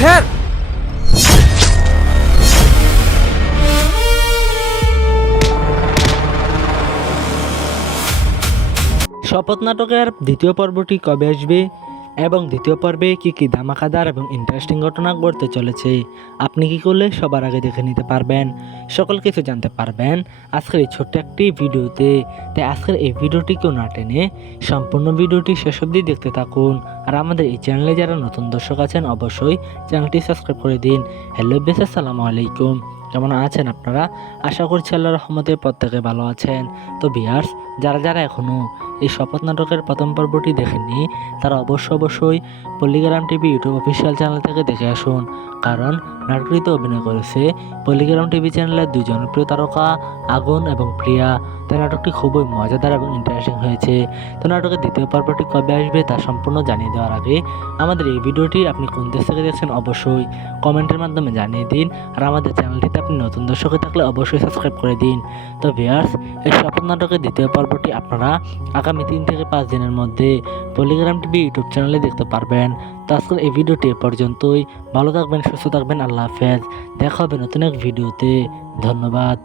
ফের শপথ নাটকের দ্বিতীয় পর্বটি কবে আসবে এবং দ্বিতীয় পর্বে কি কি ধামাকাদার এবং ইন্টারেস্টিং ঘটনা ঘটতে চলেছে আপনি কি করলে সবার আগে দেখে নিতে পারবেন, সকল কিছু জানতে পারবেন আজকের এই ছোট্ট একটি ভিডিওতে। তাই আজকের এই ভিডিওটি কেউ না টেনে সম্পূর্ণ ভিডিওটি শেষ অবধি দেখতে থাকুন। আর আমাদের এই চ্যানেলে যারা নতুন দর্শক আছেন অবশ্যই চ্যানেলটি সাবস্ক্রাইব করে দিন। হ্যালো বেস, আসসালামু আলাইকুম, কেমন আছেন আপনারা? আশা করছি আল্লাহর রহমতে প্রত্যেকে ভালো আছেন। তো ভিউয়ার্স, যারা যারা এখনও এই শপথ নাটকের প্রথম পর্বটি দেখেননি তারা অবশ্যই পল্লিগ্রাম টিভি ইউটিউব অফিসিয়াল চ্যানেল থেকে দেখে আসুন, কারণ নাটকটিতে অভিনয় করেছে পল্লিগ্রাম টিভি চ্যানেলের দুই জনপ্রিয় তারকা আগুন এবং প্রিয়া। তাই নাটকটি খুবই মজাদার এবং ইন্টারেস্টিং হয়েছে। তো নাটকের দ্বিতীয় পর্বটি কবে আসবে তা সম্পূর্ণ জানিয়ে দেওয়ার আগে আমাদের এই ভিডিওটি আপনি কোন দেশ থেকে দেখছেন অবশ্যই কমেন্টের মাধ্যমে জানিয়ে দিন। আর আমাদের চ্যানেলটিতে আপনি নতুন দর্শক হয়ে থাকলে অবশ্যই সাবস্ক্রাইব করে দিন। তো ভিউয়ার্স, এই শপথ নাটকের দ্বিতীয় পর্বটি আপনারা আগামী 3 থেকে 5 দিনের মধ্যে পল্লিগ্রাম টিভি ইউটিউব চ্যানেলে দেখতে পারবেন। তো আজকের এই ভিডিওটি এ পর্যন্তই। ভালো থাকবেন, সুস্থ থাকবেন, আল্লাহ হাফেজ। দেখা হবে নতুন এক ভিডিওতে। ধন্যবাদ।